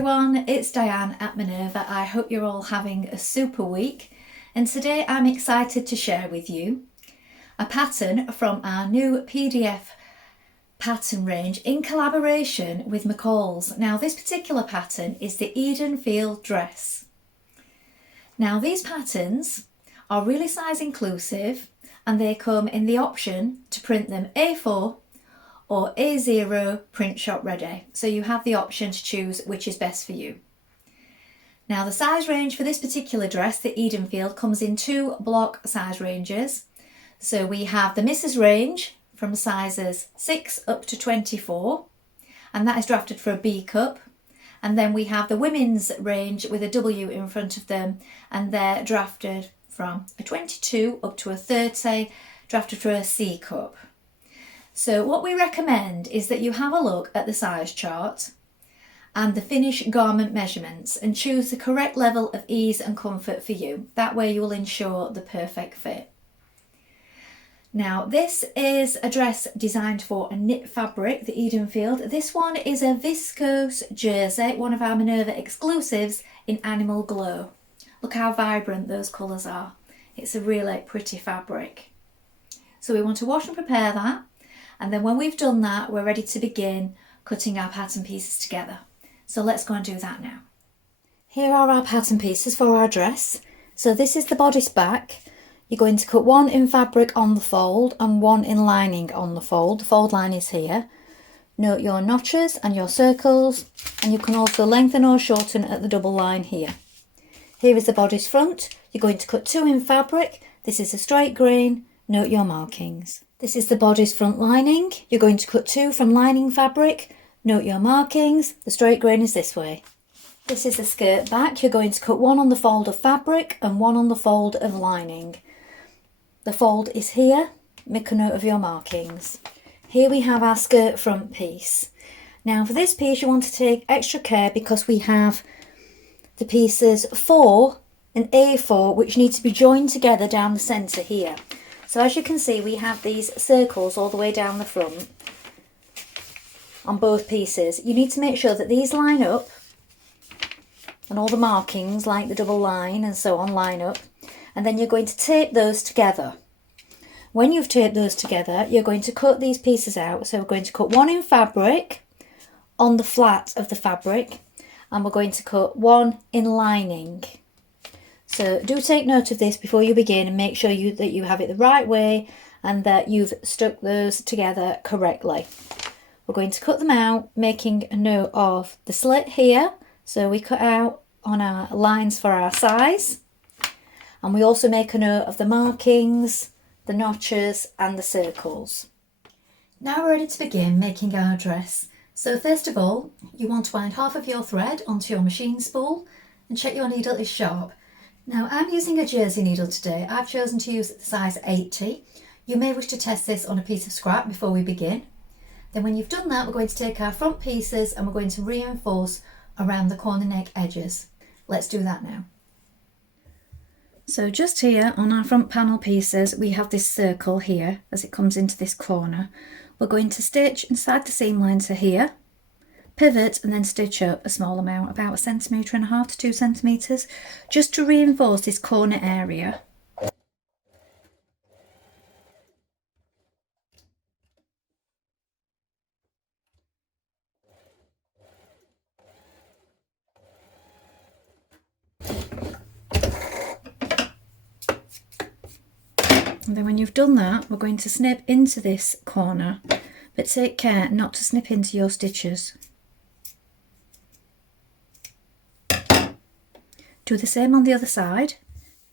everyone, it's Dianne at Minerva. I hope you're all having a super week, and today I'm excited to share with you a pattern from our new PDF pattern range in collaboration with McCall's. Now this particular pattern is the Edenfield Dress. Now these patterns are really size inclusive and they come in the option to print them A4 or A0 print shop ready, so you have the option to choose which is best for you. Now the size range for this particular dress, the Edenfield, comes in two block size ranges. So we have the Mrs. range from sizes 6 up to 24, and that is drafted for a B cup. And then we have the women's range with a W in front of them, and they're drafted from a 22 up to a 30, drafted for a C cup. So what we recommend is that you have a look at the size chart and the finished garment measurements and choose the correct level of ease and comfort for you. That way you will ensure the perfect fit. Now this is a dress designed for a knit fabric, the Edenfield. This one is a viscose jersey, one of our Minerva exclusives in Animal Glow. Look how vibrant those colours are. It's a really pretty fabric. So we want to wash and prepare that. And then when we've done that, we're ready to begin cutting our pattern pieces together. So let's go and do that now. Here are our pattern pieces for our dress. So this is the bodice back. You're going to cut one in fabric on the fold and one in lining on the fold. The fold line is here. Note your notches and your circles, and you can also lengthen or shorten at the double line here. Here is the bodice front. You're going to cut two in fabric. This is a straight grain. Note your markings. This is the bodice front lining. You're going to cut two from lining fabric. Note your markings. The straight grain is this way. This is the skirt back. You're going to cut one on the fold of fabric and one on the fold of lining. The fold is here. Make a note of your markings. Here we have our skirt front piece. Now for this piece you want to take extra care because we have the pieces 4 and A4 which need to be joined together down the centre here. So as you can see, we have these circles all the way down the front on both pieces. You need to make sure that these line up and all the markings like the double line and so on line up, and then you're going to tape those together. When you've taped those together, you're going to cut these pieces out. So we're going to cut one in fabric on the flat of the fabric, and we're going to cut one in lining. So do take note of this before you begin and make sure that you have it the right way and that you've stuck those together correctly. We're going to cut them out, making a note of the slit here. So we cut out on our lines for our size, and we also make a note of the markings, the notches and the circles. Now we're ready to begin making our dress. So first of all, you want to wind half of your thread onto your machine spool and check your needle is sharp. Now I'm using a jersey needle today. I've chosen to use the size 80. You may wish to test this on a piece of scrap before we begin. Then when you've done that, we're going to take our front pieces and we're going to reinforce around the corner neck edges. Let's do that now. So just here on our front panel pieces, we have this circle here as it comes into this corner. We're going to stitch inside the seam line to here, pivot and then stitch up a small amount, about 1.5 cm to 2 centimeters, just to reinforce this corner area. And then when you've done that, we're going to snip into this corner, but take care not to snip into your stitches. Do the same on the other side.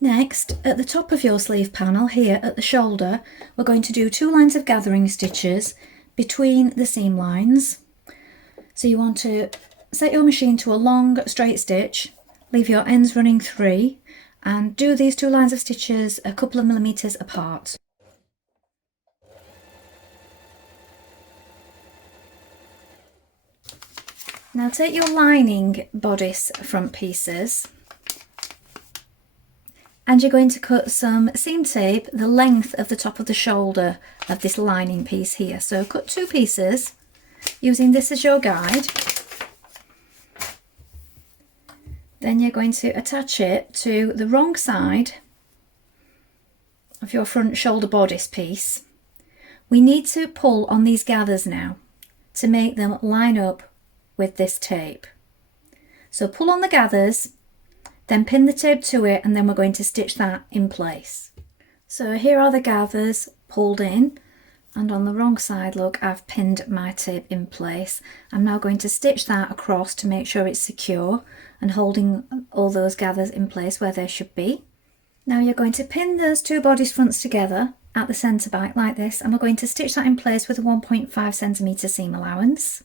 Next, at the top of your sleeve panel here at the shoulder, we're going to do 2 lines of gathering stitches between the seam lines. So you want to set your machine to a long straight stitch, leave your ends running 3, and do these 2 lines of stitches a couple of millimeters apart. Now take your lining bodice front pieces and you're going to cut some seam tape the length of the top of the shoulder of this lining piece here. So cut 2 pieces using this as your guide. Then you're going to attach it to the wrong side of your front shoulder bodice piece. We need to pull on these gathers now to make them line up with this tape. So pull on the gathers, then pin the tape to it, and then we're going to stitch that in place. So here are the gathers pulled in, and on the wrong side, look, I've pinned my tape in place. I'm now going to stitch that across to make sure it's secure and holding all those gathers in place where they should be. Now you're going to pin those two bodice fronts together at the centre back like this, and we're going to stitch that in place with a 1.5 centimetre seam allowance.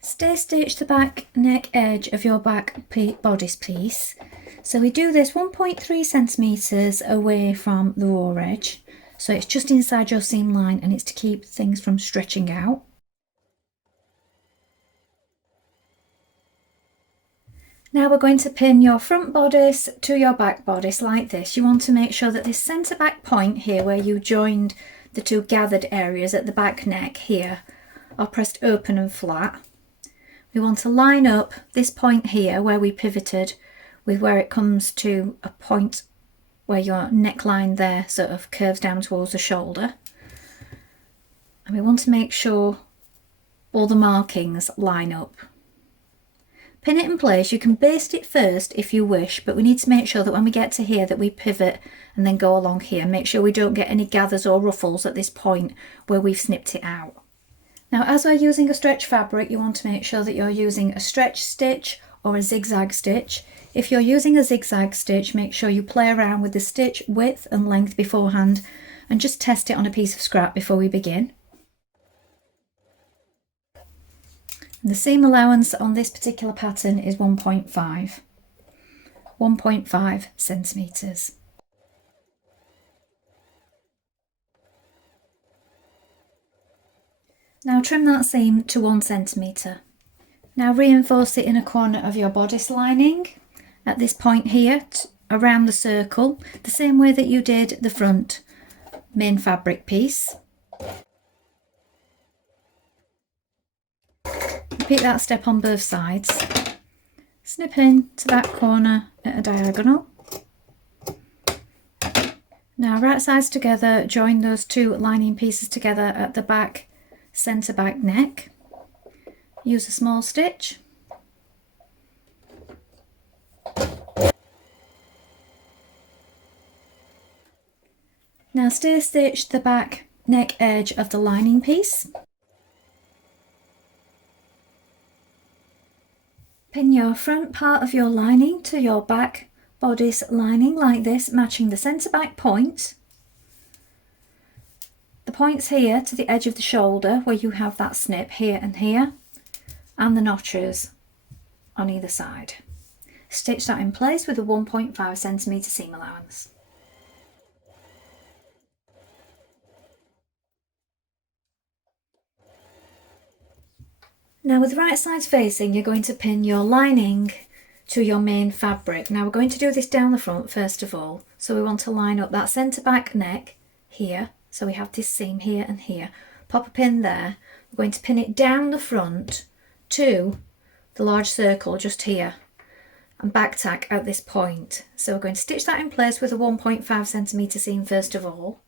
Stay stitch the back neck edge of your back bodice piece. So we do this 1.3 centimetres away from the raw edge. So it's just inside your seam line, and it's to keep things from stretching out. Now we're going to pin your front bodice to your back bodice like this. You want to make sure that this centre back point here, where you joined the two gathered areas at the back neck here, are pressed open and flat. We want to line up this point here where we pivoted with where it comes to a point where your neckline there sort of curves down towards the shoulder. And we want to make sure all the markings line up. Pin it in place. You can baste it first if you wish, but we need to make sure that when we get to here that we pivot and then go along here. Make sure we don't get any gathers or ruffles at this point where we've snipped it out. Now, as we're using a stretch fabric, you want to make sure that you're using a stretch stitch or a zigzag stitch. If you're using a zigzag stitch, make sure you play around with the stitch width and length beforehand and just test it on a piece of scrap before we begin. The seam allowance on this particular pattern is 1.5 centimetres. Now trim that seam to 1 centimetre. Now reinforce it in a corner of your bodice lining at this point here, around the circle, the same way that you did the front main fabric piece. Repeat that step on both sides. Snip in to that corner at a diagonal. Now right sides together, join those two lining pieces together at the back centre back neck. Use a small stitch. Now stay stitch the back neck edge of the lining piece. Pin your front part of your lining to your back bodice lining like this, matching the centre back point. The points here to the edge of the shoulder where you have that snip here, and the notches on either side. Stitch that in place with a 1.5 centimetre seam allowance. Now with the right sides facing, you're going to pin your lining to your main fabric. Now we're going to do this down the front first of all. So we want to line up that centre back neck here. So we have this seam here and here. Pop a pin there. We're going to pin it down the front to the large circle just here and back tack at this point. So we're going to stitch that in place with a 1.5 centimetre seam first of all.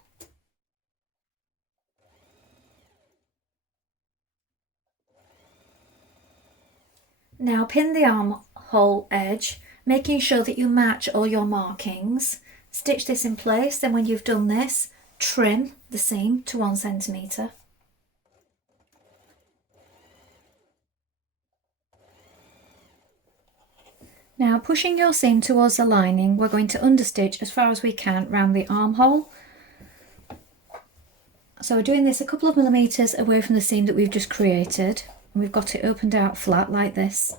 Now pin the armhole edge, making sure that you match all your markings. Stitch this in place, then when you've done this, trim the seam to 1 centimetre. Now pushing your seam towards the lining, we're going to understitch as far as we can round the armhole. So we're doing this a couple of millimetres away from the seam that we've just created. And we've got it opened out flat like this.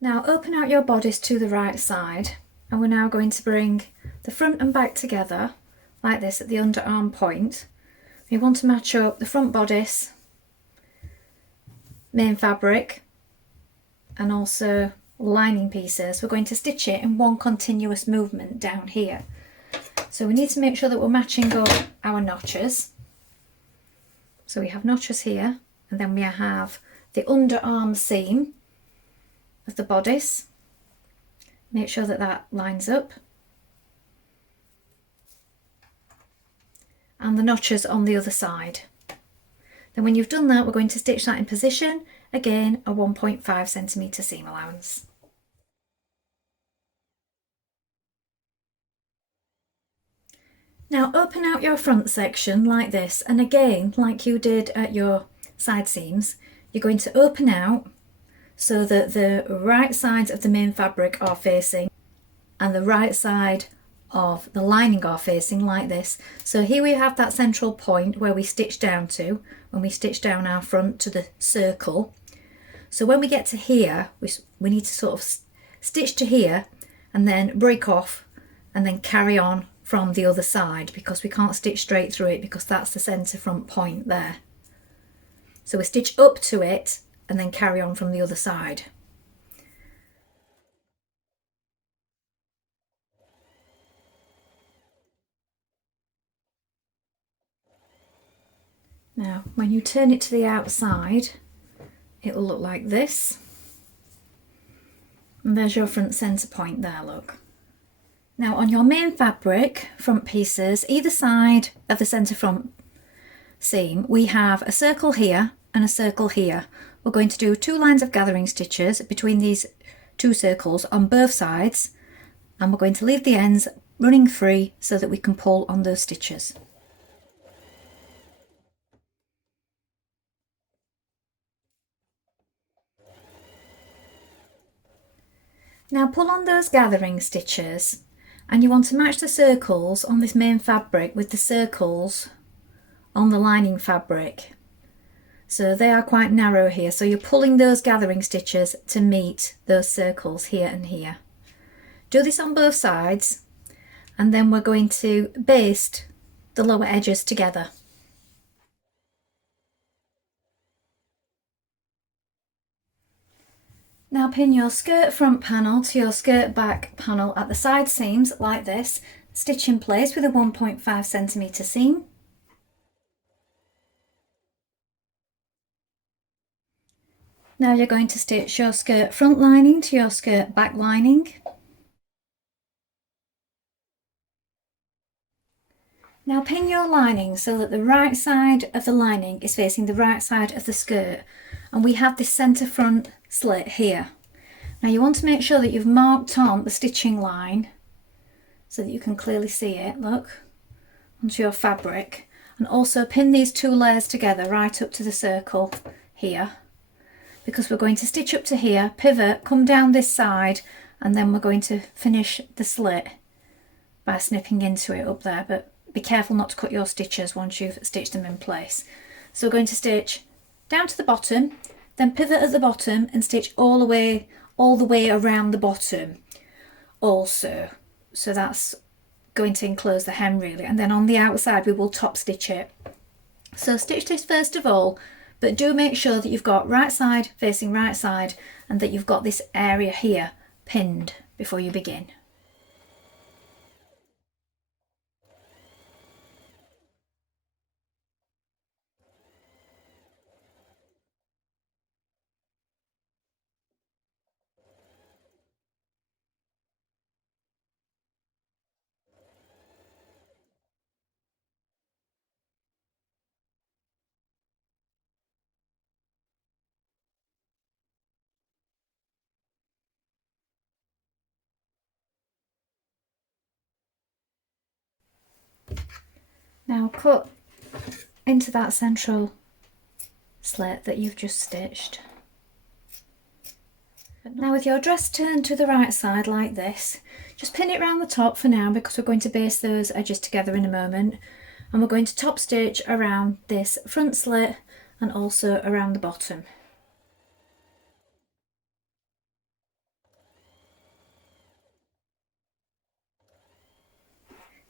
Now open out your bodice to the right side, and we're now going to bring the front and back together like this at the underarm point. We want to match up the front bodice, main fabric, and also lining pieces, we're going to stitch it in one continuous movement down here. So we need to make sure that we're matching up our notches. So we have notches here, and then we have the underarm seam of the bodice. Make sure that that lines up. And the notches on the other side. Then when you've done that, we're going to stitch that in position, again a 1.5 centimetre seam allowance. Now open out your front section like this, and again, like you did at your side seams, you're going to open out so that the right sides of the main fabric are facing and the right side of the lining are facing like this. So here we have that central point where we stitch down to when we stitch down our front to the circle. So when we get to here, we need to sort of stitch to here and then break off and then carry on from the other side, because we can't stitch straight through it because that's the centre front point there. So we stitch up to it and then carry on from the other side. Now when you turn it to the outside, it will look like this, and there's your front centre point there, look. Now on your main fabric front pieces, either side of the centre front seam, we have a circle here and a circle here. We're going to do 2 lines of gathering stitches between these 2 circles on both sides, and we're going to leave the ends running free so that we can pull on those stitches. Now pull on those gathering stitches, and you want to match the circles on this main fabric with the circles on the lining fabric. So they are quite narrow here, so you're pulling those gathering stitches to meet those circles here and here. Do this on both sides, and then we're going to baste the lower edges together. Now pin your skirt front panel to your skirt back panel at the side seams like this. Stitch in place with a 1.5 centimetre seam. Now you're going to stitch your skirt front lining to your skirt back lining. Now pin your lining so that the right side of the lining is facing the right side of the skirt, and we have this centre front slit here. Now you want to make sure that you've marked on the stitching line so that you can clearly see it, look, onto your fabric, and also pin these 2 layers together right up to the circle here, because we're going to stitch up to here, pivot, come down this side, and then we're going to finish the slit by snipping into it up there, but be careful not to cut your stitches once you've stitched them in place. So we're going to stitch down to the bottom, then pivot at the bottom and stitch all the way around the bottom also. So that's going to enclose the hem really, and then on the outside we will top stitch it. So stitch this first of all, but do make sure that you've got right side facing right side and that you've got this area here pinned before you begin. Now cut into that central slit that you've just stitched. Now with your dress turned to the right side like this, just pin it round the top for now because we're going to baste those edges together in a moment, and we're going to top stitch around this front slit and also around the bottom.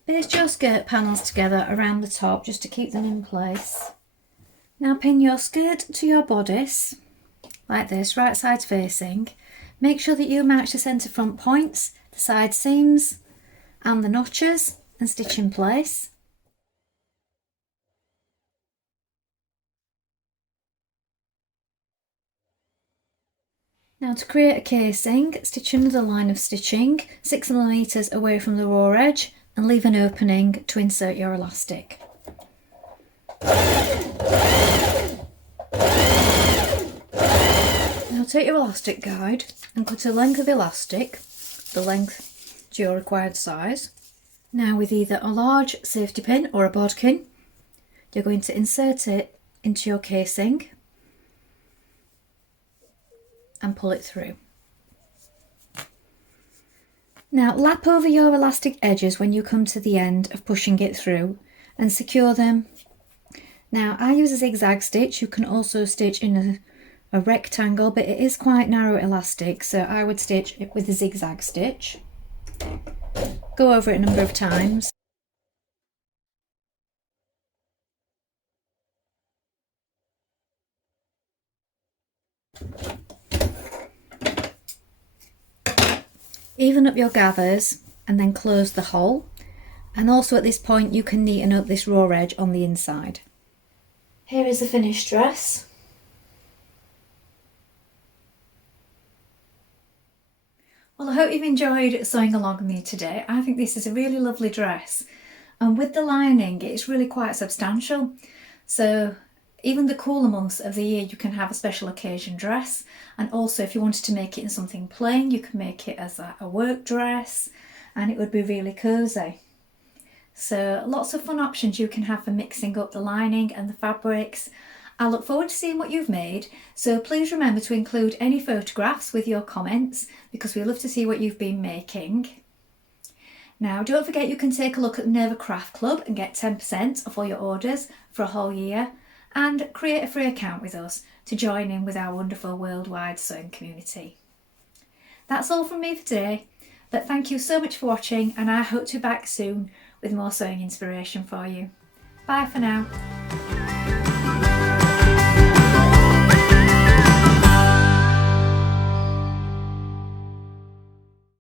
Baste your skirt panels together around the top just to keep them in place. Now pin your skirt to your bodice like this, right sides facing. Make sure that you match the centre front points, the side seams and the notches, and stitch in place. Now to create a casing, stitch another line of stitching 6mm away from the raw edge and leave an opening to insert your elastic. Now take your elastic guide and cut a length of elastic, the length to your required size. Now with either a large safety pin or a bodkin, you're going to insert it into your casing and pull it through. Now lap over your elastic edges when you come to the end of pushing it through and secure them. Now I use a zigzag stitch. You can also stitch in a rectangle, but it is quite narrow elastic, so I would stitch it with a zigzag stitch. Go over it a number of times. Even up your gathers and then close the hole, and also at this point you can neaten up this raw edge on the inside. Here is the finished dress. Well, I hope you've enjoyed sewing along with me today. I think this is a really lovely dress, and with the lining it's really quite substantial, so even the cooler months of the year you can have a special occasion dress. And also if you wanted to make it in something plain, you can make it as a work dress and it would be really cosy. So lots of fun options you can have for mixing up the lining and the fabrics. I look forward to seeing what you've made, so please remember to include any photographs with your comments because we love to see what you've been making. Now don't forget you can take a look at the Minerva Craft Club and get 10% off all your orders for a whole year, and create a free account with us to join in with our wonderful worldwide sewing community. That's all from me for today, but thank you so much for watching, and I hope to be back soon with more sewing inspiration for you. Bye for now.